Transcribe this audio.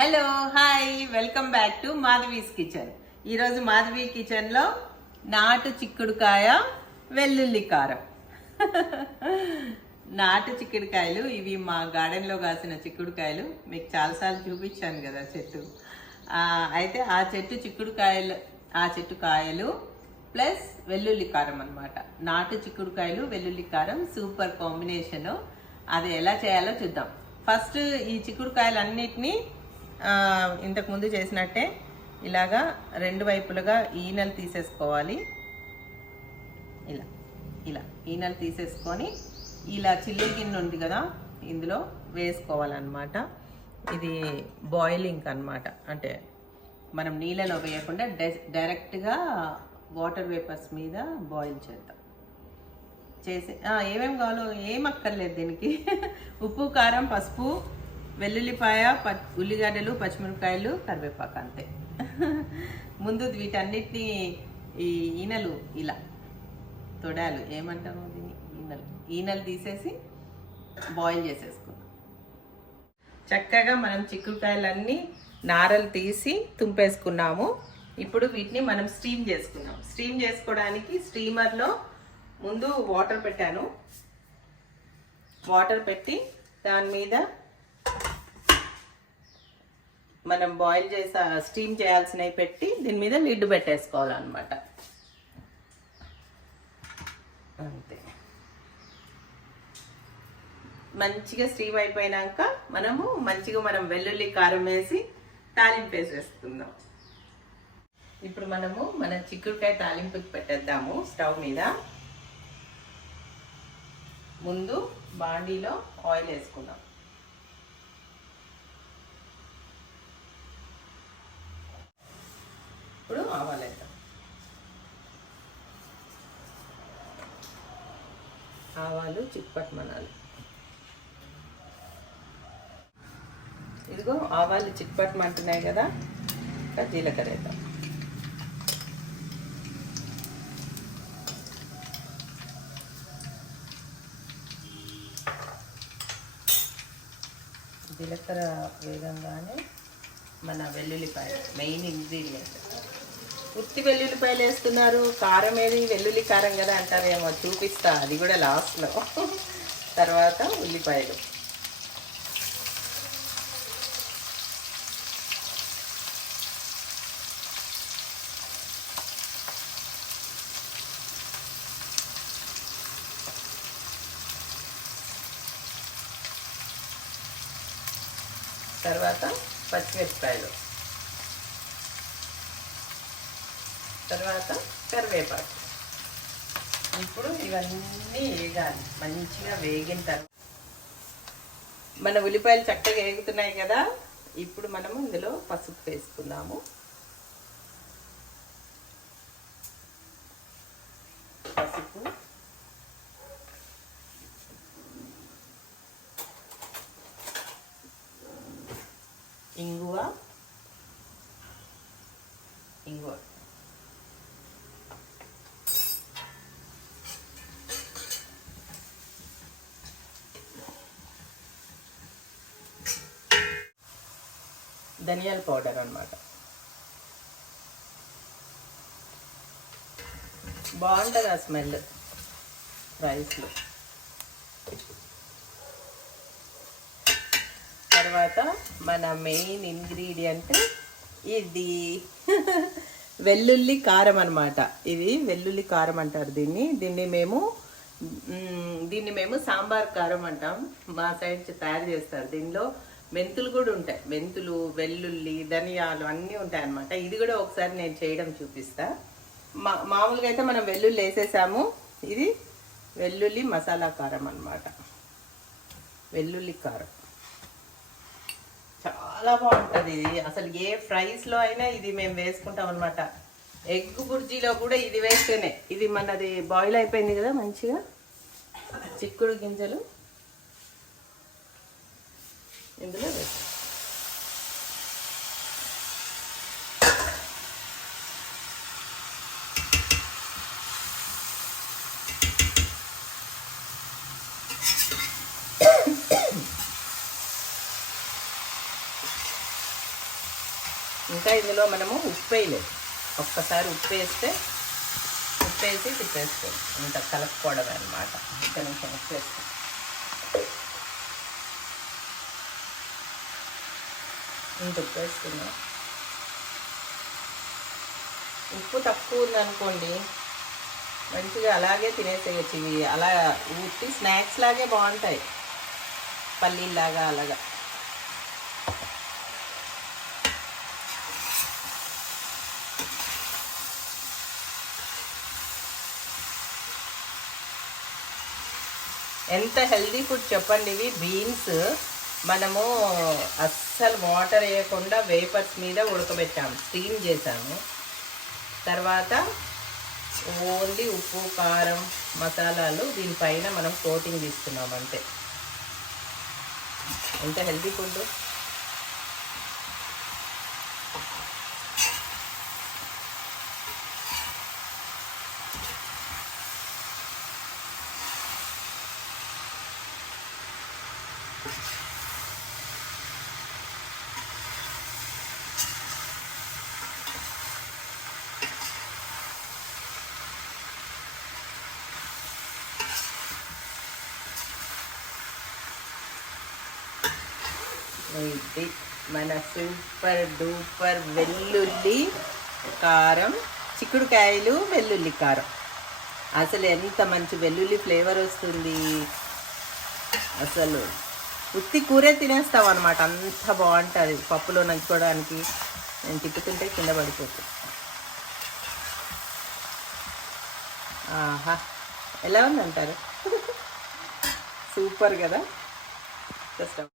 Hello hi welcome back to Madhavi's kitchen. ఈరోజు మాధవి కిచెన్లో నాటు చిక్కుడుకాయ వెల్లుల్లి కారం. నాటు చిక్కుడుకాయలు ఇవి మా గార్డెన్లో కాసిన చిక్కుడుకాయలు. మీకు చాలాసార్లు చూపించాను కదా చెట్టు. అయితే ఆ చెట్టు కాయలు ప్లస్ వెల్లుల్లి కారం అనమాట. నాటు చిక్కుడుకాయలు వెల్లుల్లి కారం సూపర్ కాంబినేషను. అది ఎలా చేయాలో చూద్దాం. ఫస్ట్ ఈ చిక్కుడుకాయలన్నిటినీ ఇంతకుముందు చేసినట్టే ఇలాగా రెండు వైపులుగా ఈనెలు తీసేసుకోవాలి. ఇలా ఇలా ఈనెలు తీసేసుకొని ఇలా చిల్లి గిన్నె ఉంది కదా, ఇందులో వేసుకోవాలన్నమాట. ఇది బాయిలింగ్ అన్నమాట. అంటే మనం నీళ్ళలో వేయకుండా డైరెక్ట్గా వాటర్ వేపర్స్ మీద బాయిల్ చేద్దాం. చేసి ఏమేమి కావాలో ఏం అక్కర్లేదు దీనికి. ఉప్పు, కారం, పసుపు, వెల్లుల్లిపాయ, ఉల్లిగడ్డలు, పచ్చిమిరపకాయలు, కరివేపాకు, అంతే. ముందు వీటన్నిటిని ఈ ఈనెలు ఇలా తొడాలు ఏమంటాము దీన్ని, ఈనెలు తీసేసి బాయిల్ చేసేసుకున్నాం. చక్కగా మనం చిక్కుడుకాయలన్నీ నారలు తీసి తుంపేసుకున్నాము. ఇప్పుడు వీటిని మనం స్టీమ్ చేసుకున్నాం. స్టీమ్ చేసుకోవడానికి స్టీమర్లో ముందు వాటర్ పెట్టాను. వాటర్ పెట్టి దాని మీద మనం బాయిల్ చేసా స్టీమ్ చేయాల్సినవి పెట్టి దీని మీద లిడ్ పెట్టేసుకోవాలన్నమాట. అంతే. మంచిగా స్టీమ్ అయిపోయినాక మనం వెల్లుల్లి కారం వేసి తాలింపు వేసేసుకుందాం. ఇప్పుడు మన చిక్కుడుకాయ తాలింపుకి పెట్టేద్దాము స్టవ్ మీద. ముందు బాండీలో ఆయిల్ వేసుకుందాం. ఇప్పుడు ఆవాలు వేద్దాం. ఆవాలు చిట్పట్మనాలి. ఇదిగో ఆవాలు చిట్పట్మంటున్నాయి కదా, ఇంకా జీలకర్ర వేద్దాం. జీలకర్ర వేగంగానే మన వెల్లుల్లిపాయ మెయిన్ ఇంగ్రీడియంట్. ఉత్తి వెల్లుల్లిపాయలు వేస్తున్నారు, కారం ఏది వెల్లుల్లి కారం కదా అంటారేమో, చూపిస్తా అది కూడా లాస్ట్లో. తర్వాత ఉల్లిపాయలు, తర్వాత పచ్చిమిరపకాయలు, తర్వాత కరివేపాకు. ఇప్పుడు ఇవన్నీ వేగాలి. మంచిగా వేగిన తర్వాత మన ఉల్లిపాయలు చక్కగా వేగుతున్నాయి కదా, ఇప్పుడు మనము ఇందులో పసుపు వేసుకుందాము. పసుపు, ఇంగువ, ధనియాల పౌడర్ అన్నమాట. బాగుంటుంది ఆ స్మెల్ రైస్లో. తర్వాత మన మెయిన్ ఇంగ్రీడియంట్ ఇది వెల్లుల్లి కారం అన్నమాట. ఇది వెల్లుల్లి కారం అంటారు దీన్ని మేము సాంబార్ కారం అంటాం. మా సైడ్ తయారు చేస్తారు. దీనిలో మెంతులు కూడా ఉంటాయి. మెంతులు, వెల్లుల్లి, ధనియాలు అన్నీ ఉంటాయి అన్నమాట. ఇది కూడా ఒకసారి నేను చేయడం చూపిస్తా. మామూలుగా అయితే మనం వెల్లుల్లి వేసేసాము. ఇది వెల్లుల్లి మసాలా కారం అన్నమాట. వెల్లుల్లి కారం చాలా బాగుంటుంది. ఇది అసలు ఏ ఫ్రైస్లో అయినా ఇది మేము వేసుకుంటాం అనమాట. ఎగ్ బుర్జీలో కూడా ఇది వేస్తేనే. ఇది మనది బాయిల్ అయిపోయింది కదా మంచిగా. చిక్కుడు గింజలు ఇందులో వేస్తాం. ఇంకా ఇందులో మనము ఉప్పు వేయలేదు. ఒక్కసారి ఉప్పు వేసి తిప్పేస్తాం. ఇంత కలుపుకోవడం అనమాట. ఇక్కడ నుంచి ఉప్పేస్తాం. ఇంత ఉప్పు వేస్తున్నాం. ఉప్పు తక్కువ ఉందనుకోండి, మంచిగా అలాగే తినేసేయచ్చు. ఇవి అలా ఉట్టి స్నాక్స్ లాగే బాగుంటాయి, పల్లీలాగా అలాగా. ఎంత హెల్దీ ఫుడ్ చెప్పండి ఇవి. బీన్స్ మనము అస్సలు వాటర్ వేయకుండా వేపర్స్ మీద ఉడకబెట్టాము, స్టీమ్ చేసాము. తర్వాత ఓన్లీ ఉప్పు, కారం, మసాలాలు దీనిపైన మనం కోటింగ్ తీసుకున్నాం అంతే. ఎంత హెల్దీ ఫుడ్. ఇది మన సూపర్ డూపర్ వెల్లుల్లి కారం, చిక్కుడుకాయలు వెల్లుల్లి కారం. అసలు ఎంత మంచి వెల్లుల్లి ఫ్లేవర్ వస్తుంది. అసలు ఉత్తి కూరే తినేస్తాం అనమాట, అంత బాగుంటుంది. పప్పులో నంచుకోవడానికి నేను తిప్పుతుంటే కింద పడిపోతుంది. ఆహా, ఎలా ఉందంటారు? సూపర్ కదా. జస్ట్